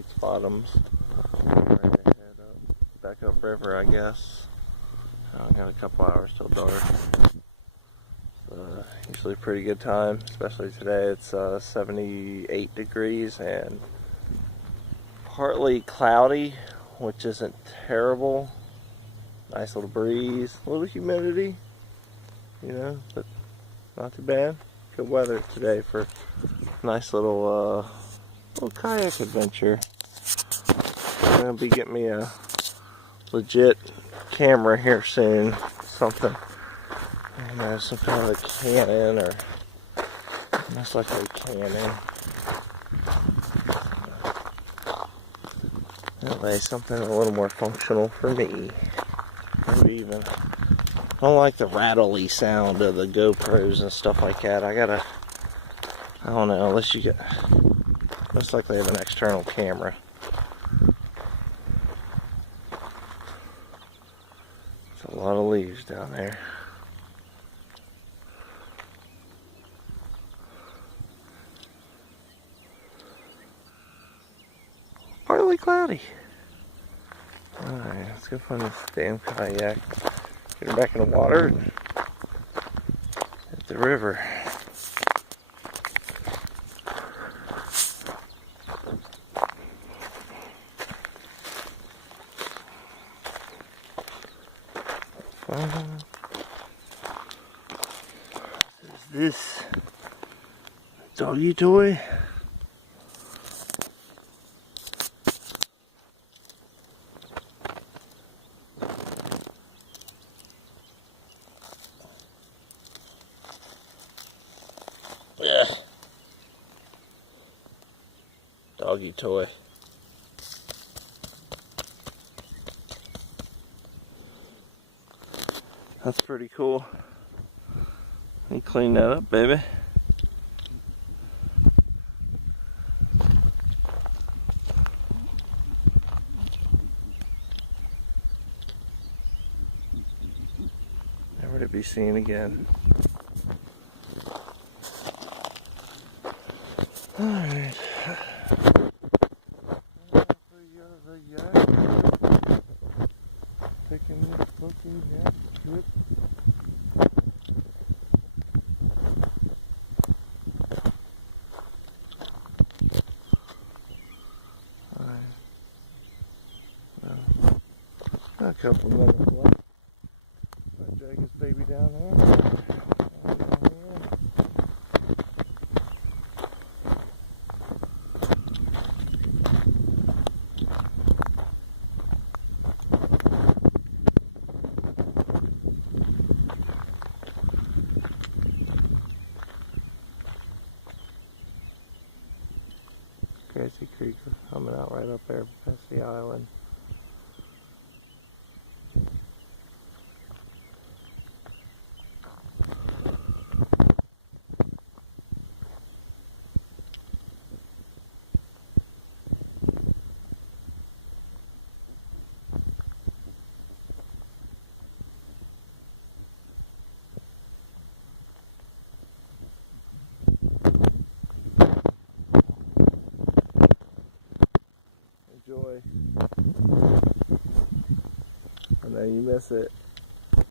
Mike's Bottoms. Ready to head back up river, I guess. I got a couple hours till dark. Usually a pretty good time, especially today. It's 78 degrees and partly cloudy, which isn't terrible. Nice little breeze, a little humidity, you know, but not too bad. Good weather today for a nice little kayak adventure. I'm gonna be getting me a legit camera here soon. Something, you know, some kind of a Canon or most likely Canon. That way, something a little more functional for me. Maybe even, I don't like the rattly sound of the GoPros and stuff like that. I don't know, unless you get, most likely have an external camera. There's a lot of leaves down there. Partly cloudy. Alright, let's go find this damn kayak. Get her back in the water and hit the river. Is this doggy toy? Ugh. Doggy toy. That's pretty cool. Let me clean that up, baby. Never to be seen again. Alright. Taking this looking at trip. Alright. Well, a couple minutes left. I'll drag this baby down there. Grassy Creek coming out right up there past the island. Enjoy. And then you miss it.